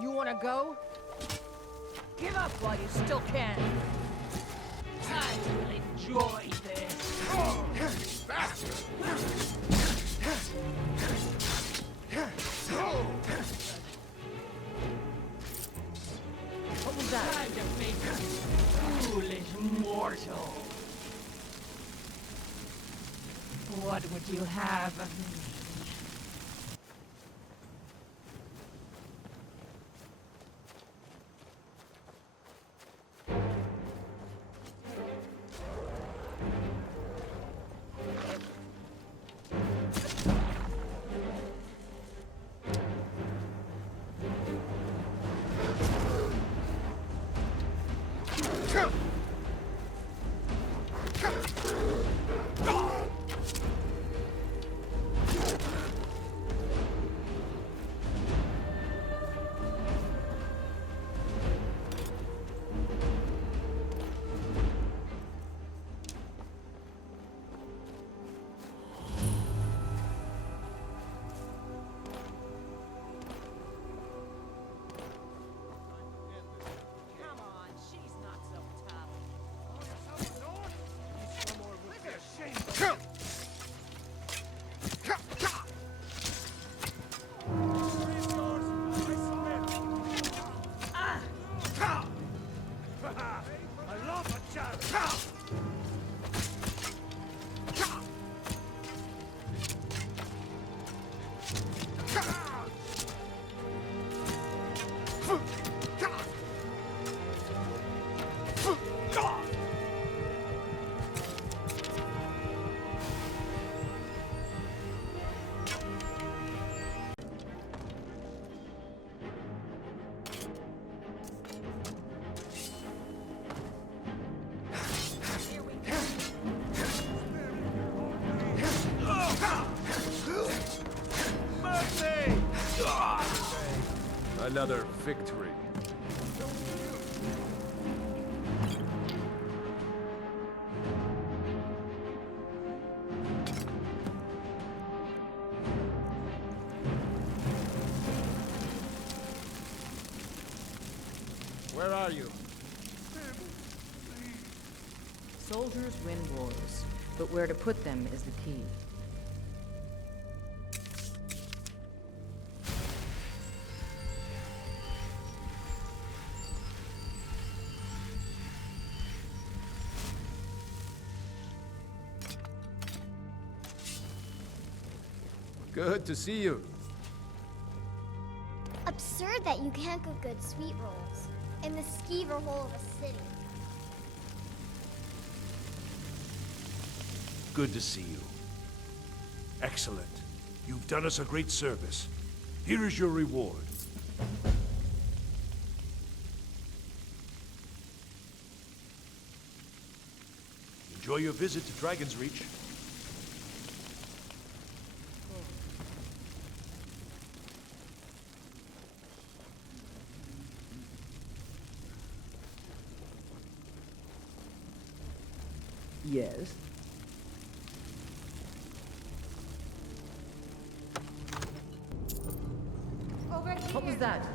You wanna go? Give up while you still can. I will enjoy this. Bastard! What was that? Time to face a foolish mortal. What would you have of me? Another victory. Where are you? Soldiers win wars, but where to put them is the key. Good to see you. Absurd that you can't cook good sweet rolls in the skeever hole of a city. Good to see you. Excellent. You've done us a great service. Here is your reward. Enjoy your visit to Dragon's Reach. Yes. What was that?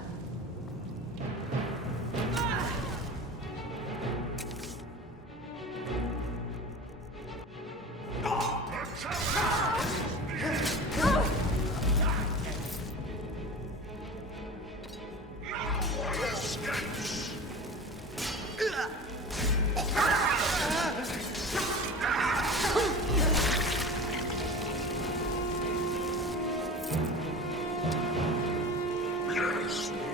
Yes!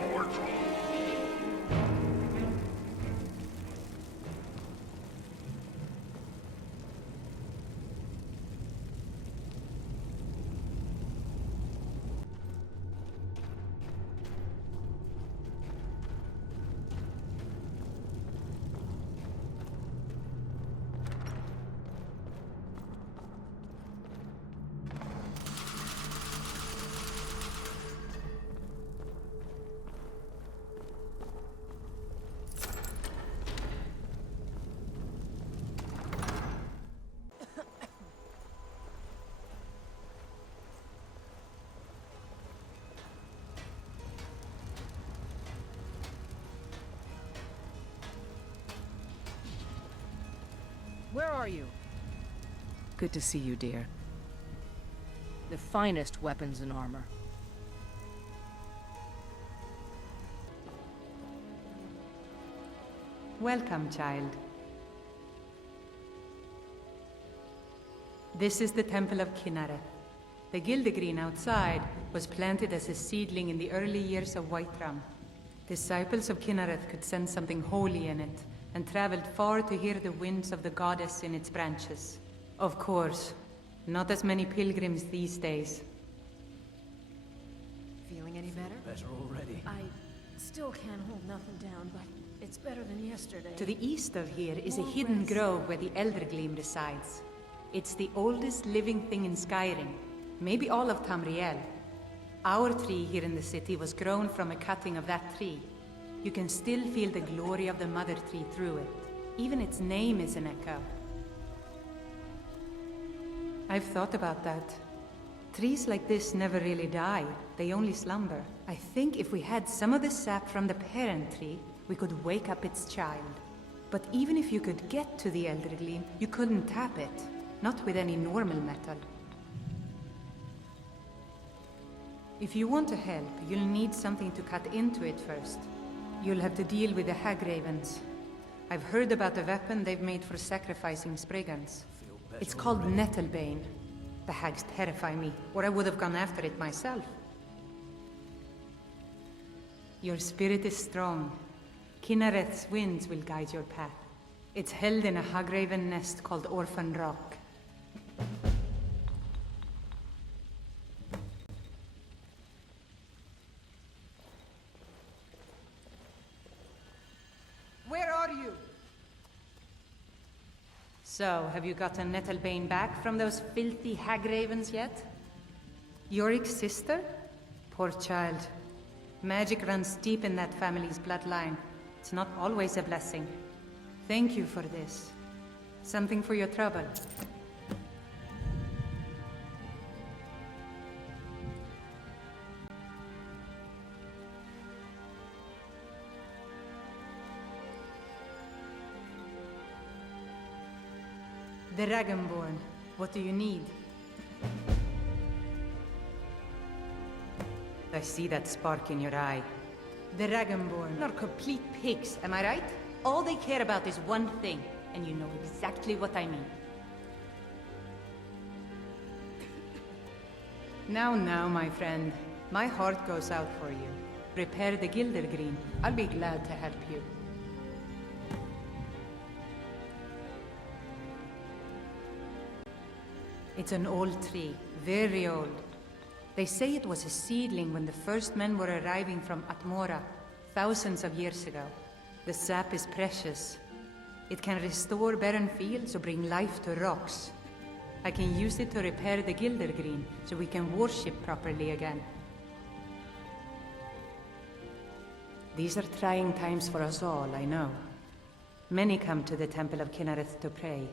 are you? Good to see you, dear. The finest weapons and armor. Welcome, child. This is the Temple of Kynareth. The Gildergreen outside was planted as a seedling in the early years of Whiterun. Disciples of Kynareth could sense something holy in it, and traveled far to hear the winds of the goddess in its branches. Of course, not as many pilgrims these days. Feeling any better? Better already. I still can't hold nothing down, but it's better than yesterday. To the east of here is a More hidden rest. grove where the Eldergleam resides. It's the oldest living thing in Skyrim, maybe all of Tamriel. Our tree here in the city was grown from a cutting of that tree. You can still feel the glory of the mother tree through it. Even its name is an echo. I've thought about that. Trees like this never really die, they only slumber. I think if we had some of the sap from the parent tree, we could wake up its child. But even if you could get to the Eldergleam, you couldn't tap it. Not with any normal metal. If you want to help, you'll need something to cut into it first. You'll have to deal with the hag ravens. I've heard about the weapon they've made for sacrificing Spriggans. It's called Nettlebane. The hags terrify me, or I would have gone after it myself. Your spirit is strong. Kynareth's winds will guide your path. It's held in a hagraven nest called Orphan Rock. Where are you? So, have you gotten Nettlebane back from those filthy hag ravens yet? Yorick's sister? Poor child. Magic runs deep in that family's bloodline. It's not always a blessing. Thank you for this. Something for your trouble. The Dragonborn. What do you need? I see that spark in your eye. The Dragonborn are complete pigs, am I right? All they care about is one thing, and you know exactly what I mean. Now, my friend. My heart goes out for you. Repair the Gildergreen. I'll be glad to help you. It's an old tree, very old. They say it was a seedling when the first men were arriving from Atmora, thousands of years ago. The sap is precious. It can restore barren fields or bring life to rocks. I can use it to repair the Gildergreen, so we can worship properly again. These are trying times for us all, I know. Many come to the Temple of Kynareth to pray,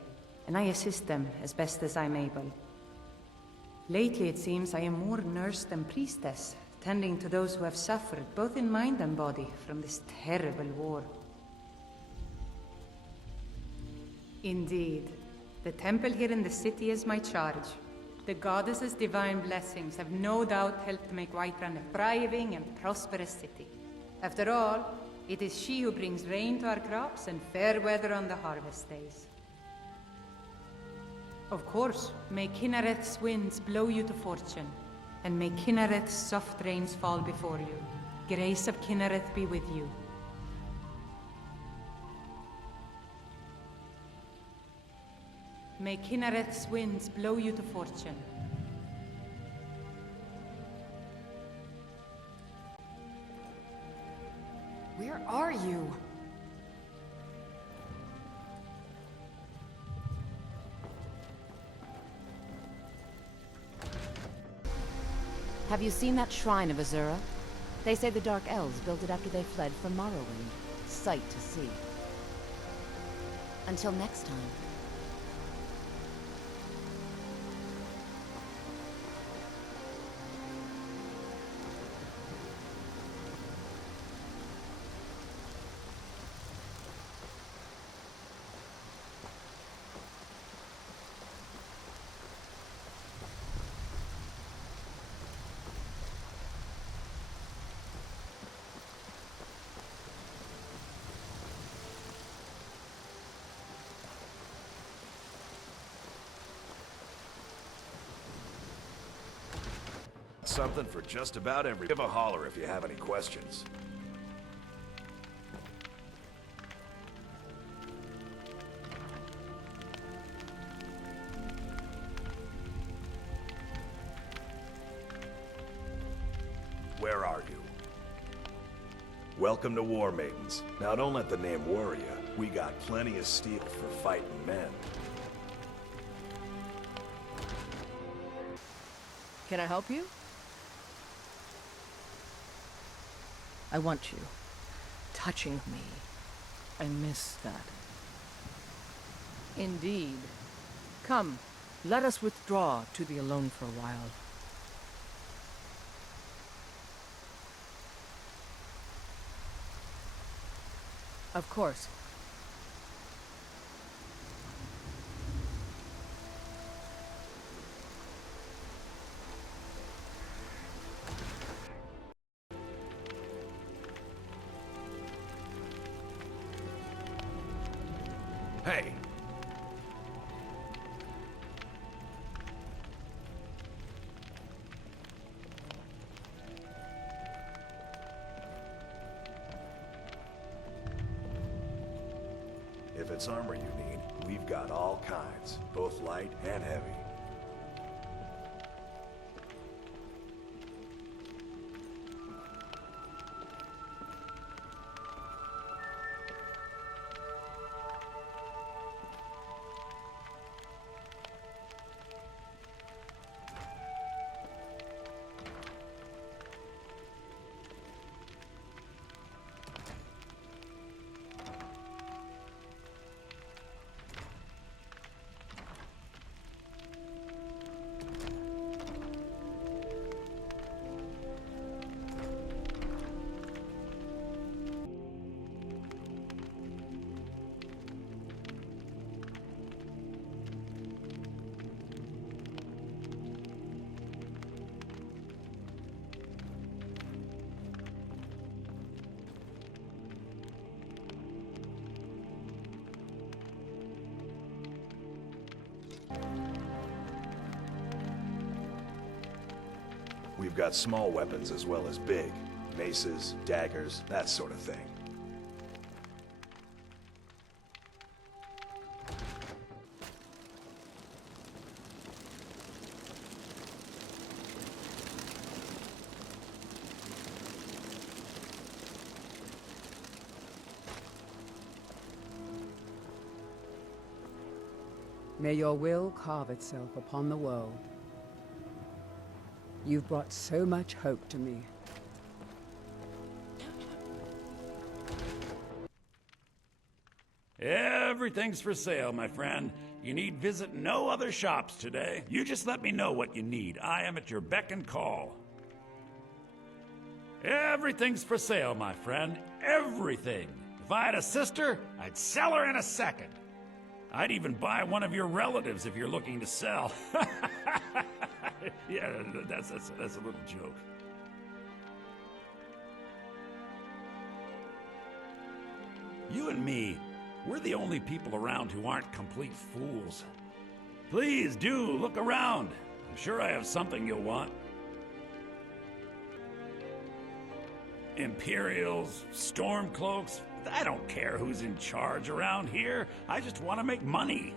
and I assist them as best as I'm able. Lately, it seems I am more nurse than priestess, tending to those who have suffered, both in mind and body, from this terrible war. Indeed. The temple here in the city is my charge. The goddess's divine blessings have no doubt helped make Whiterun a thriving and prosperous city. After all, it is she who brings rain to our crops and fair weather on the harvest days. Of course, may Kynareth's winds blow you to fortune, and may Kynareth's soft rains fall before you. Grace of Kynareth be with you. May Kynareth's winds blow you to fortune. Where are you? Have you seen that shrine of Azura? They say the Dark Elves built it after they fled from Morrowind. Sight to see. Until next time. something for just about every... Give a holler if you have any questions. Where are you? Welcome to War Maidens. Now don't let the name worry you. We got plenty of steel for fighting men. Can I help you? I want you touching me. I miss that. Indeed. Come, let us withdraw to the alone for a while. Of course. Hey! If it's armor you need, we've got all kinds, both light and heavy. We've got small weapons as well as big. Maces, daggers, that sort of thing. May your will carve itself upon the world. You've brought so much hope to me. Everything's for sale, my friend. You need visit no other shops today. You just let me know what you need. I am at your beck and call. Everything's for sale, my friend. Everything. If I had a sister, I'd sell her in a second. I'd even buy one of your relatives if you're looking to sell. Yeah, that's a little joke. You and me, we're the only people around who aren't complete fools. Please do look around. I'm sure I have something you'll want. Imperials, Stormcloaks, I don't care who's in charge around here. I just want to make money.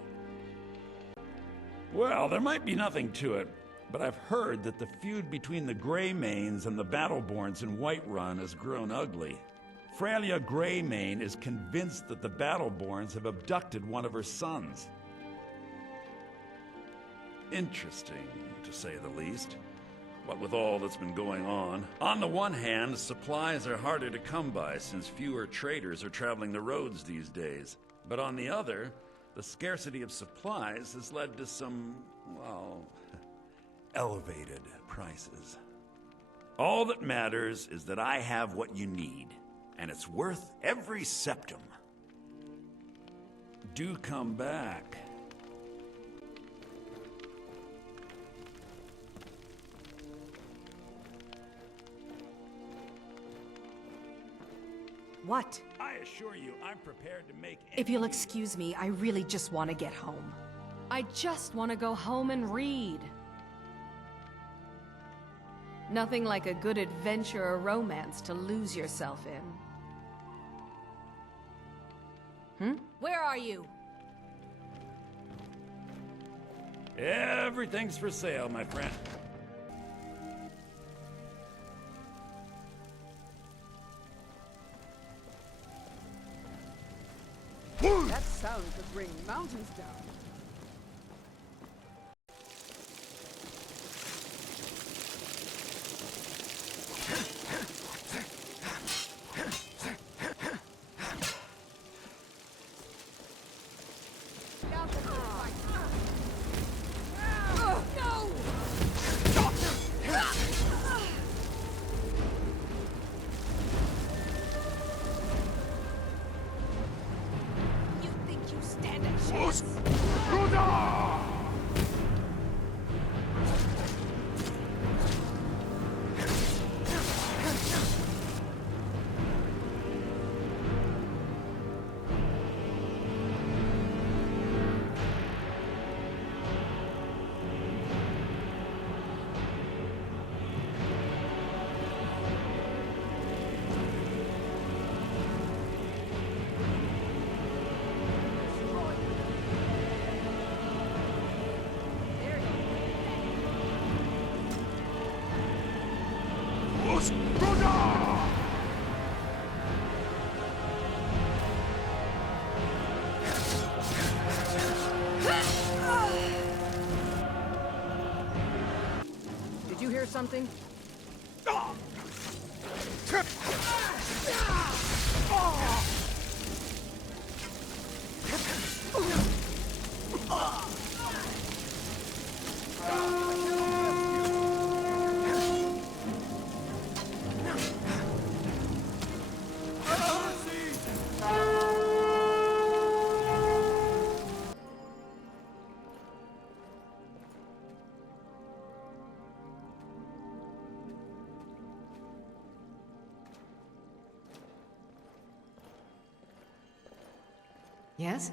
Well, there might be nothing to it, but I've heard that the feud between the Greymanes and the Battleborns in Whiterun has grown ugly. Freya Greymane is convinced that the Battleborns have abducted one of her sons. Interesting, to say the least. What with all that's been going on. On the one hand, supplies are harder to come by since fewer traders are traveling the roads these days. But on the other, the scarcity of supplies has led to some, well, elevated prices. All that matters is that I have what you need, and it's worth every septum. Do come back. What? I assure you, I'm prepared to make If you'll excuse me, I really just want to get home. I just want to go home and read. Nothing like a good adventure or romance to lose yourself in. Where are you? Everything's for sale, my friend. That sound could bring mountains down. You think you stand a chance? Did you hear something? Yes?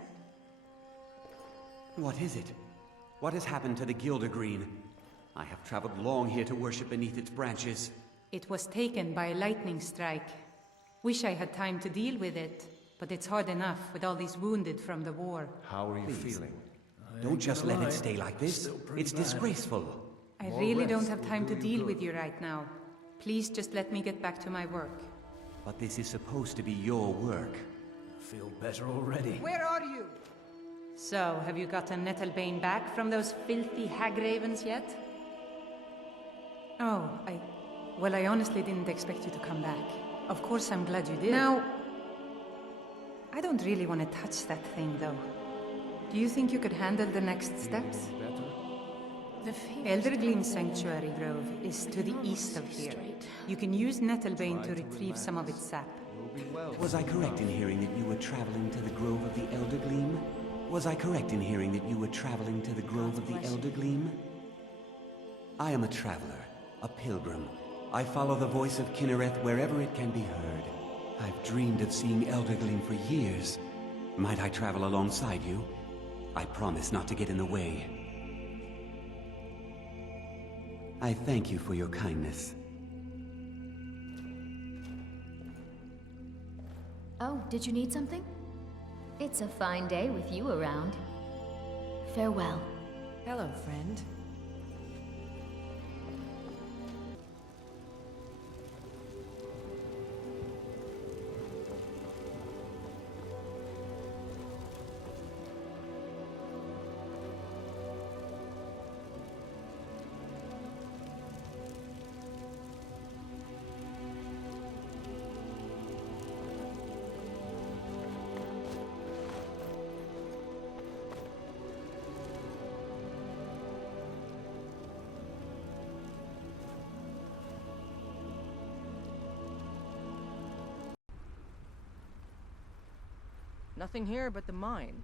What is it? What has happened to the Gildergreen? I have traveled long here to worship beneath its branches. It was taken by a lightning strike. Wish I had time to deal with it, but it's hard enough with all these wounded from the war. How are you Please. feeling? Don't just let it stay like this. It's disgraceful. I really don't have time to deal with you right now. Please just let me get back to my work. But this is supposed to be your work. Feel better already. Where are you? So, have you gotten Nettlebane back from those filthy hag-ravens yet? Oh, Well, I honestly didn't expect you to come back. Of course I'm glad you did. Now... I don't really want to touch that thing, though. Do you think you could handle the next steps? The Eldergleam Sanctuary Grove is to the east of here. You can use Nettlebane to retrieve some of its sap. Was I correct in hearing that you were traveling to the Grove of the Eldergleam? Was I correct in hearing that you were traveling to the Grove of the Eldergleam? I am a traveler, a pilgrim. I follow the voice of Kynareth wherever it can be heard. I've dreamed of seeing Eldergleam for years. Might I travel alongside you? I promise not to get in the way. I thank you for your kindness. Oh, did you need something? It's a fine day with you around. Farewell. Hello, friend. Nothing here but the mine.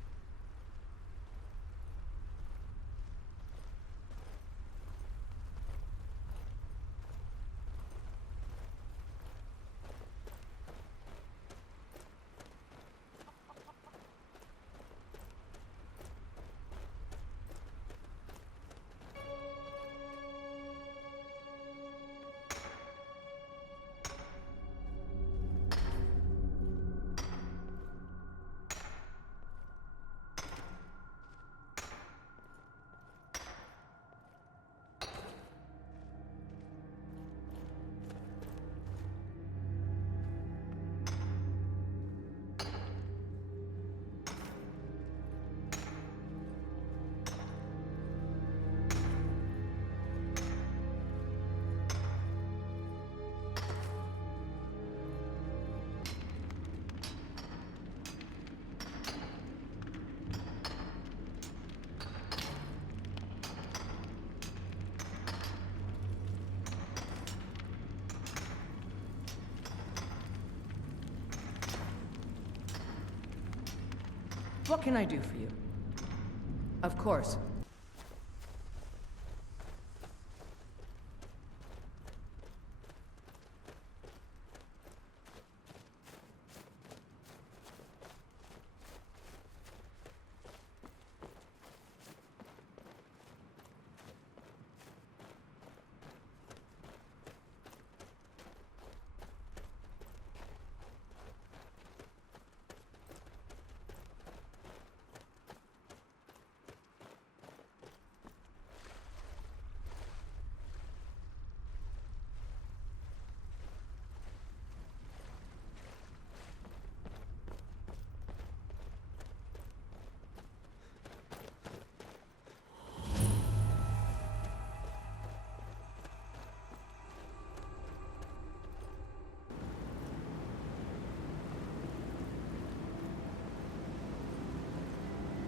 What can I do for you? Of course.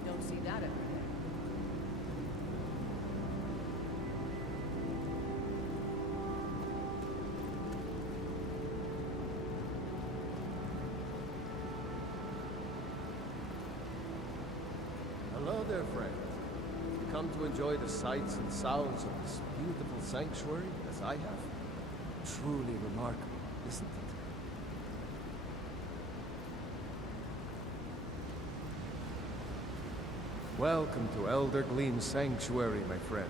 Don't see that every day. Hello there, friend. You come to enjoy the sights and sounds of this beautiful sanctuary, as I have? Truly remarkable, isn't it? Welcome to Eldergleam Sanctuary, my friend.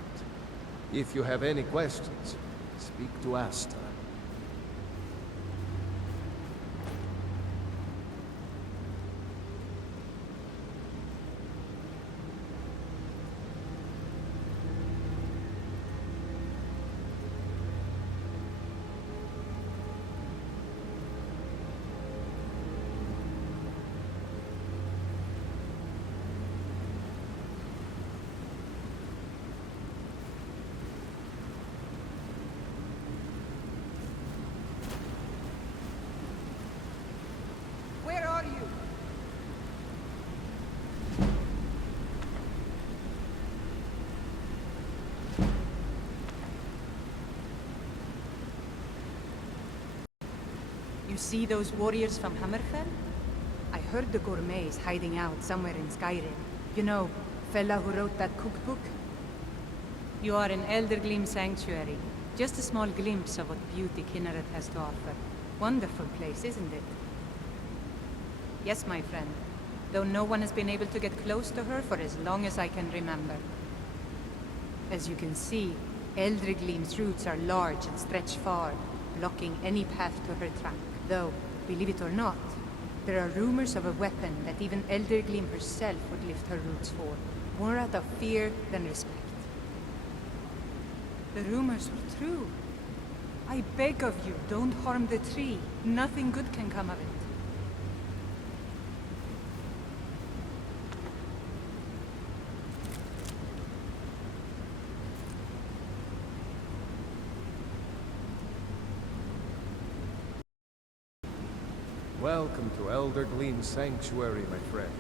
If you have any questions, speak to Asta. Where are you? You see those warriors from Hammerfell? I heard the gourmets hiding out somewhere in Skyrim. You know, fella who wrote that cookbook? You are in Eldergleam Sanctuary. Just a small glimpse of what beauty Kynareth has to offer. Wonderful place, isn't it? Yes, my friend. Though no one has been able to get close to her for as long as I can remember. As you can see, Eldergleam's roots are large and stretch far, blocking any path to her trunk. Though, believe it or not, there are rumors of a weapon that even Eldergleam herself would lift her roots for, more out of fear than respect. The rumors were true. I beg of you, don't harm the tree. Nothing good can come of it. Welcome to Eldergleam Sanctuary, my friend.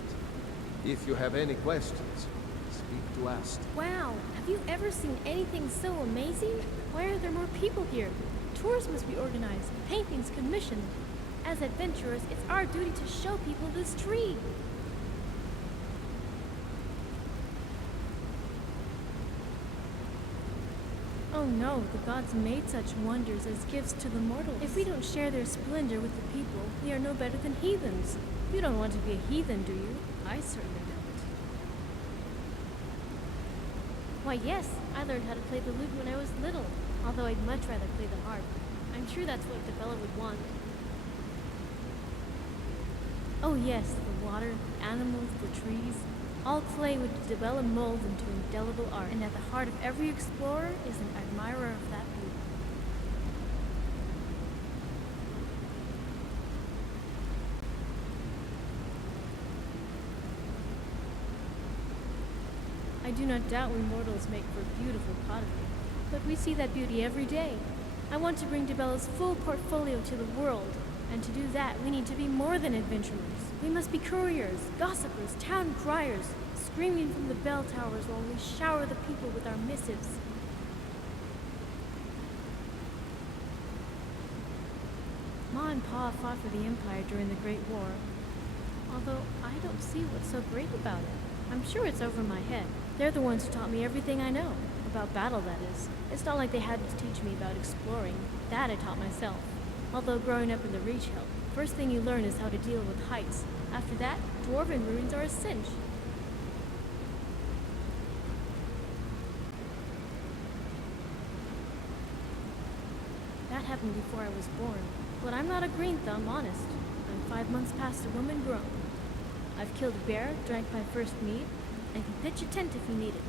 If you have any questions, speak to Asta. Wow, have you ever seen anything so amazing? Why are there more people here? Tours must be organized, paintings commissioned. As adventurers, it's our duty to show people this tree. Oh no, the gods made such wonders as gifts to the mortals. If we don't share their splendor with the people, we are no better than heathens. You don't want to be a heathen, do you? I certainly don't. Why yes, I learned how to play the lute when I was little, although I'd much rather play the harp. I'm sure that's what Debella would want. Oh yes, the water, the animals, the trees. All clay which Debella molds into indelible art, and at the heart of every explorer is an admirer of that beauty. I do not doubt we mortals make for beautiful pottery, but we see that beauty every day. I want to bring Debella's full portfolio to the world, and to do that we need to be more than adventurers. We must be couriers, gossipers, town criers, screaming from the bell towers while we shower the people with our missives. Ma and Pa fought for the Empire during the Great War. Although I don't see what's so great about it. I'm sure it's over my head. They're the ones who taught me everything I know. About battle, that is. It's not like they had to teach me about exploring. That I taught myself. Although growing up in the Reach Hill, first thing you learn is how to deal with heights. After that, dwarven ruins are a cinch. That happened before I was born. But I'm not a green thumb, honest. I'm 5 months past a woman grown. I've killed a bear, drank my first mead, and can pitch a tent if you need it.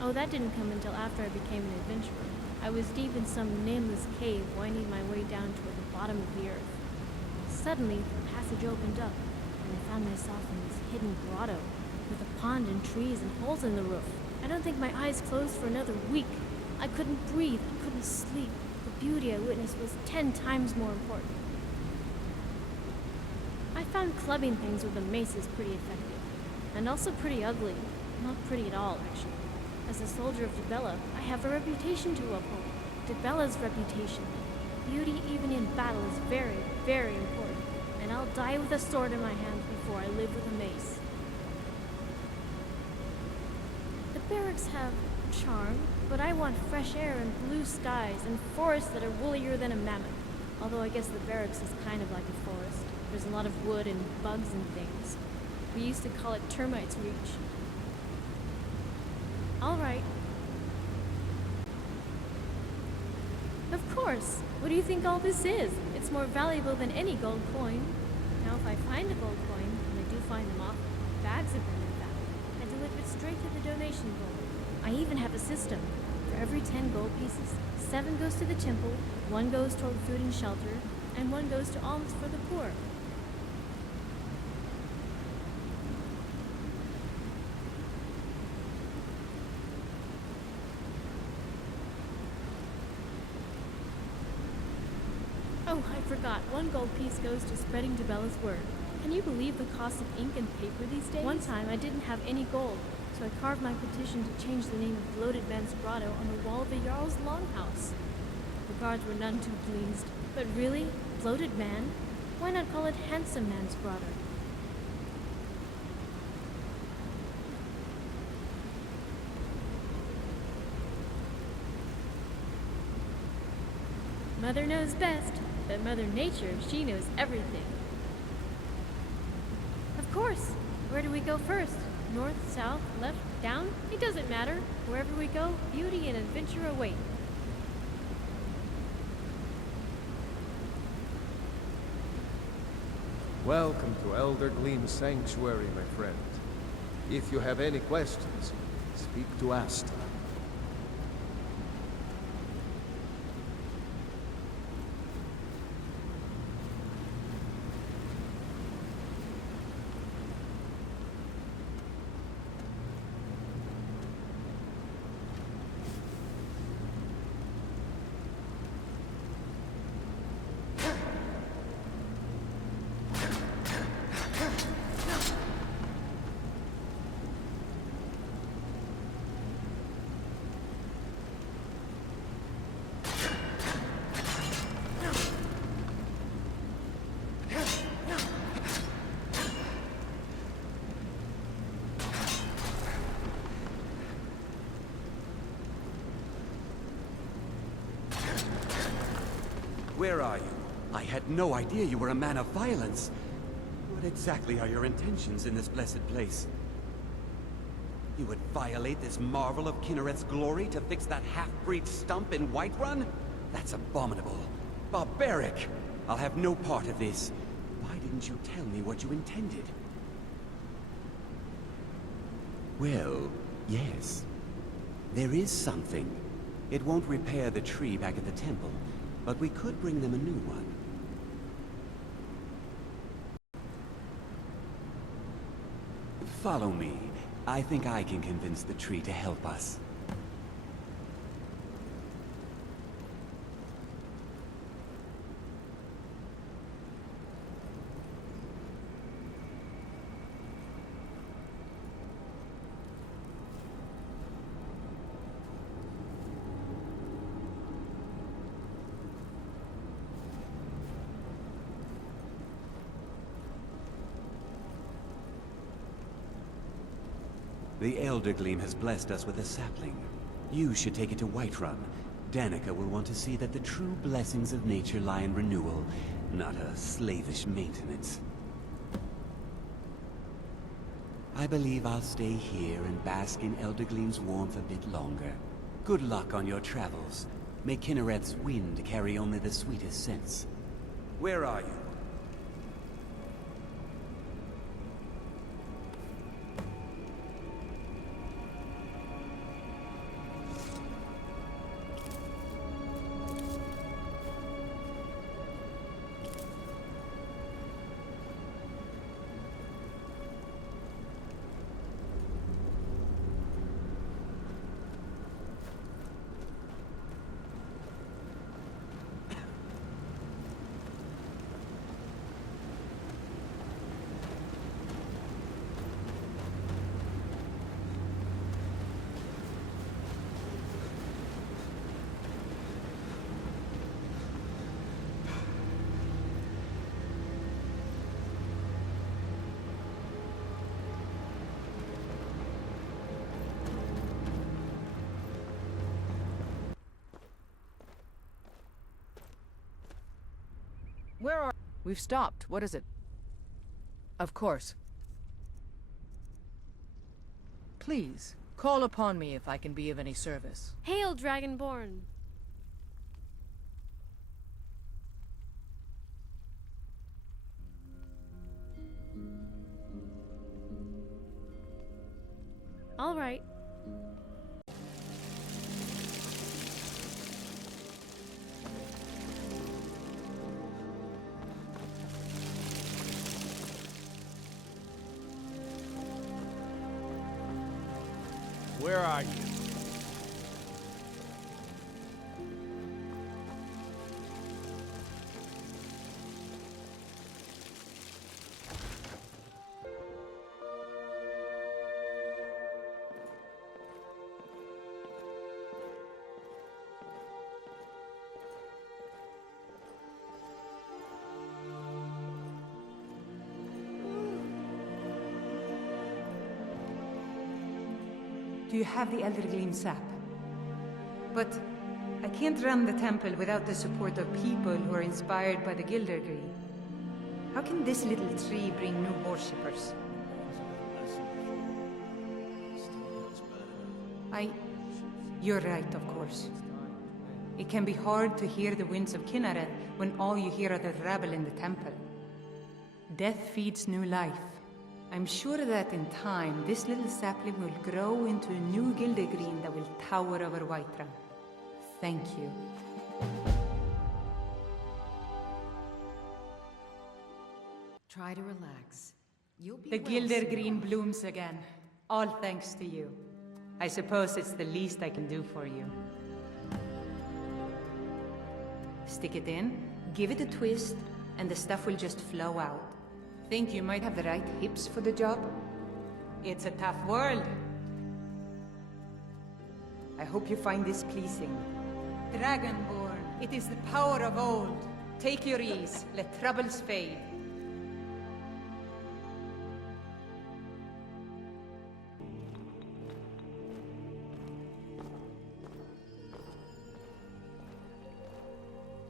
Oh, that didn't come until after I became an adventurer. I was deep in some nameless cave, winding my way down toward the bottom of the earth. Suddenly, the passage opened up, and I found myself in this hidden grotto, with a pond and trees and holes in the roof. I don't think my eyes closed for another week. I couldn't breathe, I couldn't sleep. The beauty I witnessed was 10 times more important. I found clubbing things with a mace is pretty effective, and also pretty ugly. Not pretty at all, actually. As a soldier of Dibella, I have a reputation to uphold. Dibella's reputation. Beauty even in battle is very, very important, and I'll die with a sword in my hand before I live with a mace. The barracks have charm, but I want fresh air and blue skies and forests that are woollier than a mammoth. Although I guess the barracks is kind of like a forest. There's a lot of wood and bugs and things. We used to call it Termites Reach. All right. Of course. What do you think all this is? It's more valuable than any gold coin. Now, if I find a gold coin, and I do find them often, bags of them in fact, I deliver it straight to the donation bowl. I even have a system. For every 10 gold pieces, 7 goes to the temple, 1 goes toward food and shelter, and 1 goes to alms for the poor. Oh, I forgot. 1 gold piece goes to spreading Dibella's word. Can you believe the cost of ink and paper these days? One time I didn't have any gold, so I carved my petition to change the name of Bloated Man's Grotto on the wall of the Jarl's longhouse. The guards were none too pleased. But really? Bloated Man? Why not call it Handsome Man's Grotto? Mother knows best, but Mother Nature, she knows everything. Of course! Where do we go first? North, south, left, down? It doesn't matter. Wherever we go, beauty and adventure await. Welcome to Eldergleam Sanctuary, my friend. If you have any questions, speak to Asta. Where are you? I had no idea you were a man of violence. What exactly are your intentions in this blessed place? You would violate this marvel of Kynareth's glory to fix that half-breed stump in Whiterun? That's abominable. Barbaric! I'll have no part of this. Why didn't you tell me what you intended? Well, yes. There is something. It won't repair the tree back at the temple, but we could bring them a new one. Follow me. I think I can convince the tree to help us. The Eldergleam has blessed us with a sapling. You should take it to Whiterun. Danica will want to see that the true blessings of nature lie in renewal, not a slavish maintenance. I believe I'll stay here and bask in Eldergleam's warmth a bit longer. Good luck on your travels. May Kynareth's wind carry only the sweetest scents. Where are you? Where are... We've stopped. What is it? Of course. Please, call upon me if I can be of any service. Hail, Dragonborn! All right. Where are you? Do you have the Eldergleam sap? But I can't run the temple without the support of people who are inspired by the Gildergreen. How can this little tree bring new worshippers? You're right, of course. It can be hard to hear the winds of Kynareth when all you hear are the rabble in the temple. Death feeds new life. I'm sure that in time, this little sapling will grow into a new Gildergreen that will tower over Whiterun. Thank you. Try to relax. You'll be The well Gildergreen blooms again. All thanks to you. I suppose it's the least I can do for you. Stick it in, give it a twist, and the stuff will just flow out. Think you might have the right hips for the job? It's a tough world. I hope you find this pleasing. Dragonborn, it is the power of old. Take your ease, let troubles fade.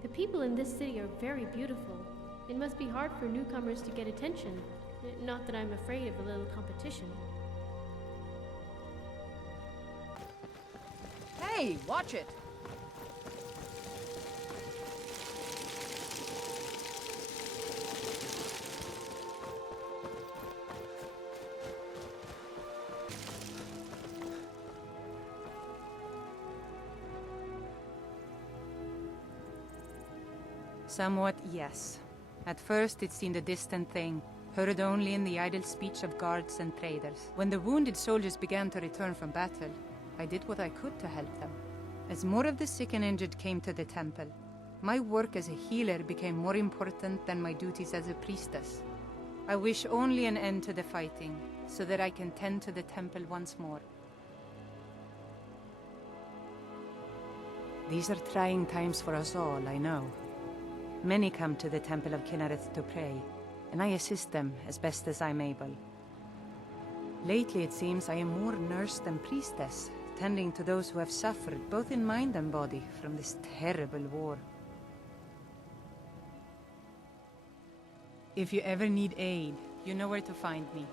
The people in this city are very beautiful. It must be hard for newcomers to get attention. Not that I'm afraid of a little competition. Hey, watch it! Somewhat, yes. At first it seemed a distant thing, heard only in the idle speech of guards and traders. When the wounded soldiers began to return from battle, I did what I could to help them. As more of the sick and injured came to the temple, my work as a healer became more important than my duties as a priestess. I wish only an end to the fighting, so that I can tend to the temple once more. These are trying times for us all, I know. Many come to the Temple of Kynareth to pray, and I assist them as best as I'm able. Lately, it seems I am more nurse than priestess, tending to those who have suffered, both in mind and body, from this terrible war. If you ever need aid, you know where to find me.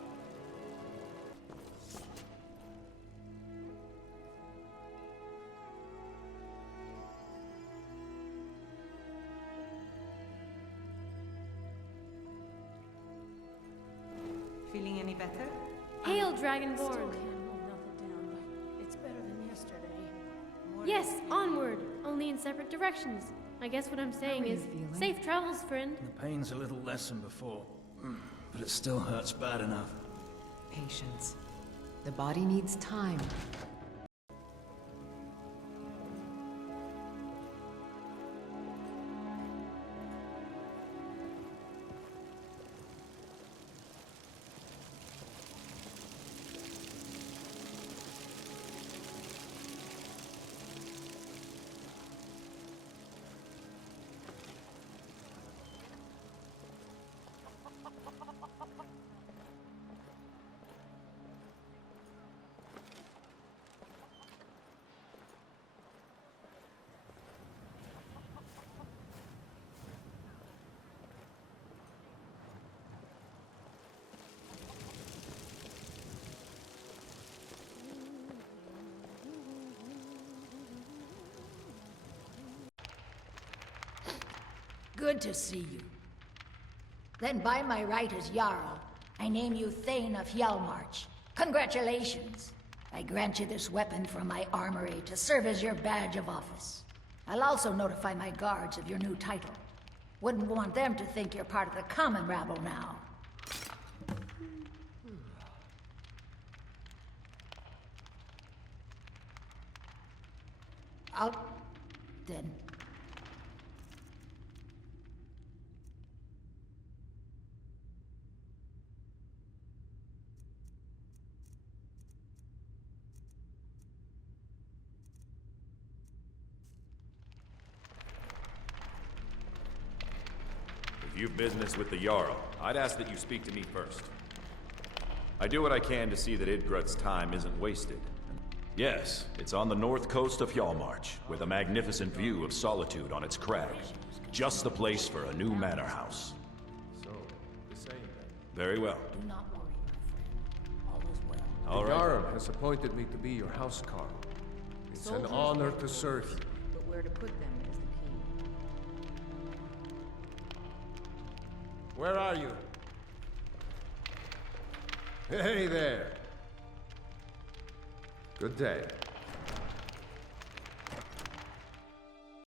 Feeling any better? Hail, Dragonborn! It's better than yesterday. Yes, onward! Only in separate directions. I guess what I'm saying is, safe travels, friend. The pain's a little less than before, but it still hurts bad enough. Patience. The body needs time. Good to see you. Then by my right as Jarl, I name you Thane of Hjalmarch. Congratulations! I grant you this weapon from my armory to serve as your badge of office. I'll also notify my guards of your new title. Wouldn't want them to think you're part of the common rabble now. Then. If you've business with the Jarl, I'd ask that you speak to me first. I do what I can to see that Idgrud's time isn't wasted. Yes, it's on the north coast of Hjalmarch, with a magnificent view of Solitude on its crags. Just the place for a new manor house. So, the same then. Very well. Do not worry, my friend. All is well. All The right. Jarl has appointed me to be your housecarl. It's an honor to serve you. But where to put them is the key. Where are you? Hey there. Good day.